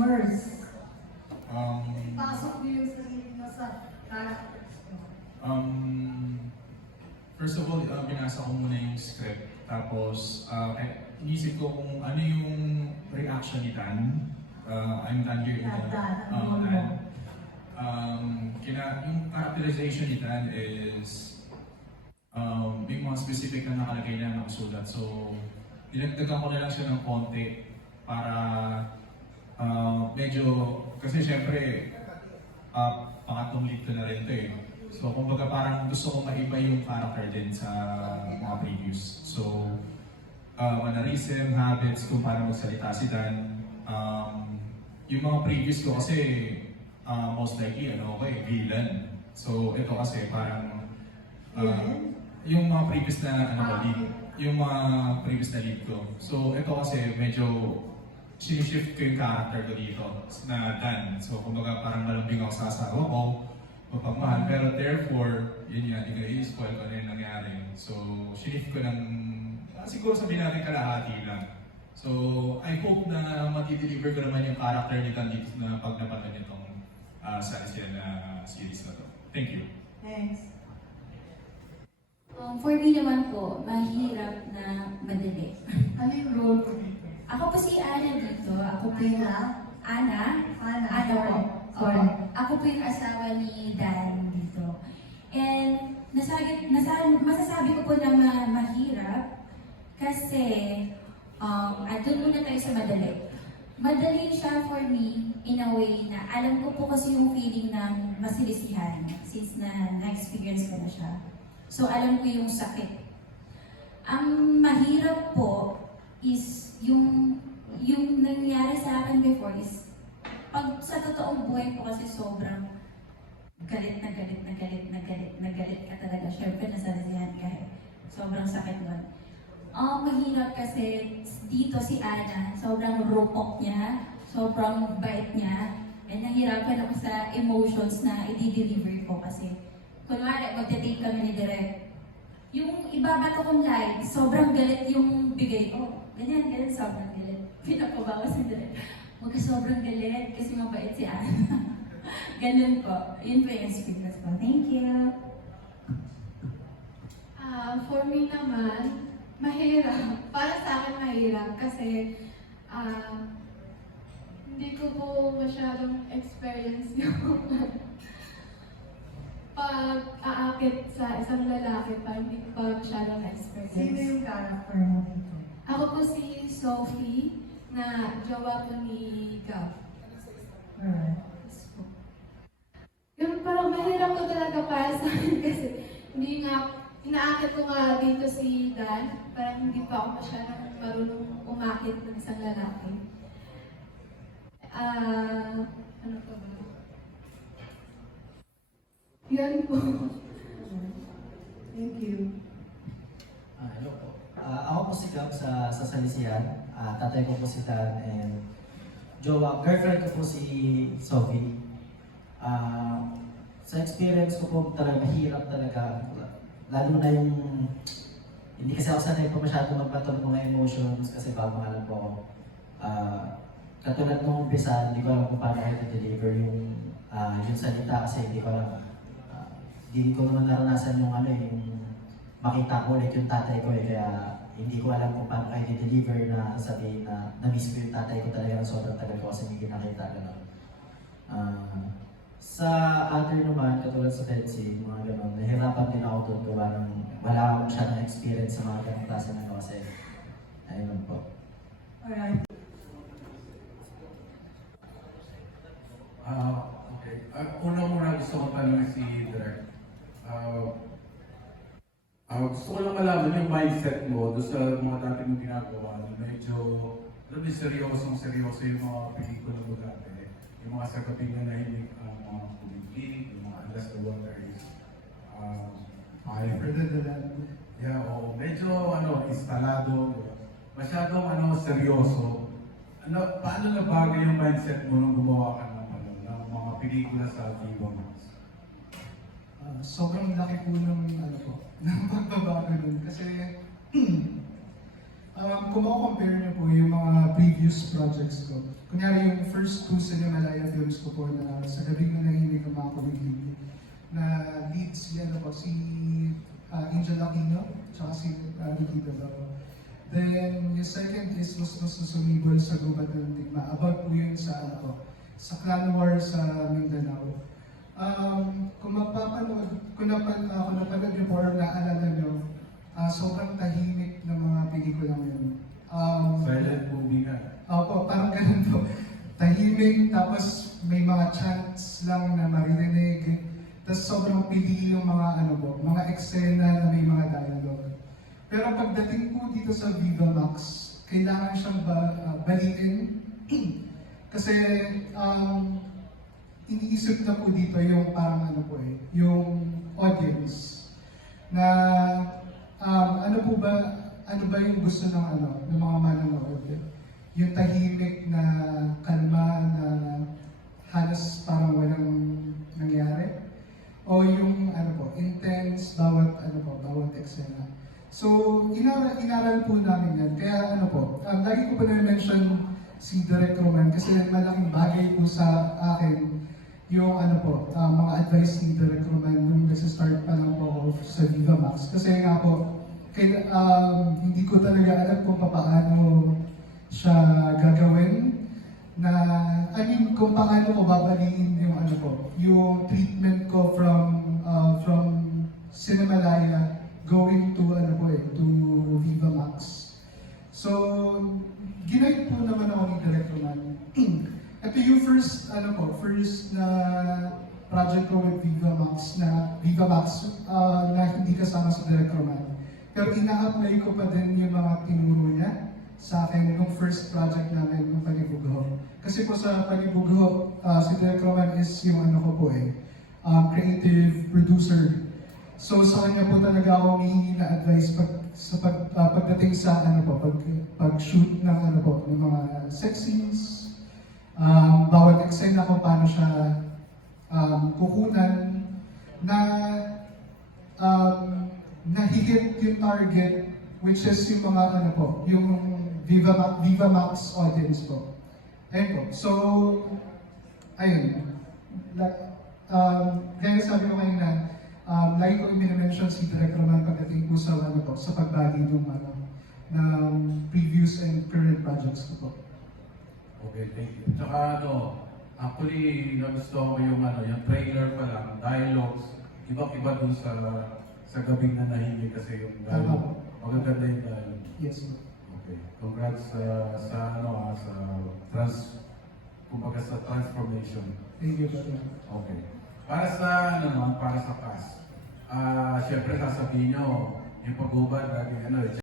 yours. Um, Pasok niyo yung sarili mo sa characters mo. First of all, binasa ko muna yung script. Tapos, inisip ko kung ano yung reaction ni Dan. I'm Dan here. Yung characterization ni Dan is may mga specific na nakalagay na nakasulat. So, dinagdagan ko na lang siya ng konti para medyo, kasi syempre, pangatlong lead ko na rin ito eh. So, kumbaga parang gusto kong maiba yung character din sa mga previews. So, mannerism, habits, kung paano magsalita si Dan. Yung mga previews ko kasi, most likely, villain. So, ito kasi parang, yung mga previous na, lead, yung mga previous na lead ko. So, ito kasi medyo, sinishift ko yung character ko dito na Dan. So, kumbaga parang malambing ako sa asawa ko, mapagmahal. Pero therefore, yun yan, i-spoil ko na yung nangyari. So, shift ko ng, siguro sabihin natin kalahati lang. So, I hope na mati-deliver ko naman yung character ni Dan dito na pag napanood itong Salesian series na to. Thank you. Thanks. For me naman po, mahirap na madali. Ano yung role ko dito? Ako po si Ana dito. Ako po yung... Ana po. Sorry. Ako po yung asawa ni Dan dito. And masasabi ko po na mahirap kasi andun muna tayo sa madali. Madali siya for me in a way na alam ko po kasi yung feeling ng masilisihan since na-experience ko na siya. So alam ko yung sakit. Ang mahirap po is yung nangyari sa akin before is pag sa totoong buhay ko kasi sobrang galit ka talaga. Siyempre nasalisihan ka eh. Sobrang sakit nun. Mahirap kasi dito si Ana, sobrang rupok niya, sobrang bait niya, and nahirapan ako sa emotions na i-deliver ko kasi kunwari, magte-take kami ni Direk. Yung ibabato kong line, sobrang galit yung bigay ko. Ganyan, sobrang galit. Pinapabawas ni Direk. Huwag ka sobrang galit kasi mabait si Ana. Ganun po. Yun po yung experience ko. Thank you. For me naman, mahirap. Para sa akin mahirap kasi hindi ko po masyadong experience yung pag-aakit sa isang lalaki pa, hindi ko pa masyadong na-experience. Sino yung character mo dito? Ako po si Sophie, na jowa ko ni Gav. Yung parang mahirap ko talaga para sa akin kasi hindi nga, inaakit ko nga dito si Dan, parang hindi pa ako masyadong marunong umakit ng isang lalaki. Ano pa ba? Yan po. Thank you. Hello po. Ako po si Gab sa Salesian. Tatay ko po si Dan and girlfriend ko po si Sophie. Sa experience ko po talaga mahirap talaga. Lalo na yung hindi kasi ako sanay pa masyado magbato ng mga emotions kasi bago alam po ako. Katulad nung umpisa, hindi ko alam kung paano kayo deliver yung salita kasi hindi ko alam. Hindi ko naman naranasan yung yung makita ko ulit yung tatay ko kaya hindi ko alam kung paano kayo deliver na sabihin na na-miss ko yung tatay ko talaga ng sobrang tagal ko kasi hindi nakita gano'n. Sa other naman, katulad sa Betsy, mga gano'n, nahirapan din ako doon gawa ng wala akong masyadong experience sa mga ganong klase na kasi ayun po. Alright. Okay. Unang-una gusto ko tanong si Direk. Gusto ko lang malaman yung mindset mo doon sa mga dati mong ginagawa. Medyo, alam mo, seryoso yung mga pelikula mo dati. Yung mga sagutin na nahilig, mga kulig, yung mga Unless the Water is higher than the land. Yeah, oo. Medyo, instalado. Masyadong, seryoso. Paano nabago yung mindset mo nung gumawa ka ng mga pelikula sa Viva Max? Sobrang laki po ng pagbabago nun. Kasi, kung mako-compare niyo po yung mga previous projects ko, kunyari yung first two Cinemalaya films ko po na sa gabing na nahilig ng mga komedya na leads yan ako si Angel Aquino tsaka si Ricky Davao. Then yung second is Los Sumibol sa Gubat ng Digma. About po yun sa sa clan war sa Mindanao. Kung mapapanood, kung napanood niyo po or naalala niyo, sobrang tahimik ng mga pelikulang yun. Silent movie na. Opo, parang ganun po. Tahimik, tapos may mga chants lang na maririnig. Tapos sobrang pili yung mga mga eksena na may mga dialogue. Pero pagdating po dito sa Viva Max, kailangan siyang balikin. Kasi iniisip na po dito yung parang yung audience. Na ano ba yung gusto ng mga manonood? Yung tahimik na kalma na halos parang walang nangyari? O yung intense bawat eksena. So, inaral po namin yan. Kaya lagi ko po na-mention si Direk Roman kasi malaking bagay po sa akin yung mga advice ni Direk Roman nung nag-start pa lang po ako sa Viva Max. Kasi nga po, hindi ko talaga alam kung paano siya gagawin na, kung paano ko babaliin yung yung treatment ko from Cinemalaya going to to Viva Max. So, ginayad po naman ako ni Direk Roman. Ito yung first na project ko with Viva Max na hindi kasama sa Direk Roman. Pero ina-apply ko pa din yung mga tinuro niya sa akin nung first project namin ng Palibugho. Kasi po sa Palibugho, si Direk Roman is yung creative producer. So sa kanya po talaga ako humihingi na advice pagdating sa pag-shoot ng ng mga sex scenes, bawat eksena kung paano siya kukunan na nahihit yung target, which is yung mga yung Viva Max audience po. Ayun po. So, ayun. Kaya sabi ko kayo na lagi ko i-mention si Direk Roman pagdating po sa sa pagbagi ng previous and current projects ko po. Okay, thank you. Tsaka actually, nagustuhan ko yung yung trailer pa lang, dialogues, ibang-iba dun sa gabing na nahilig kasi yung dialogue. Magaganda yung dialogue. Yes, po. Okay. Congrats sa kumbaga sa transformation. Thank you, po. Okay. Para sa para sa past. Syempre sasabihin nyo, yung pag-ubad, lagi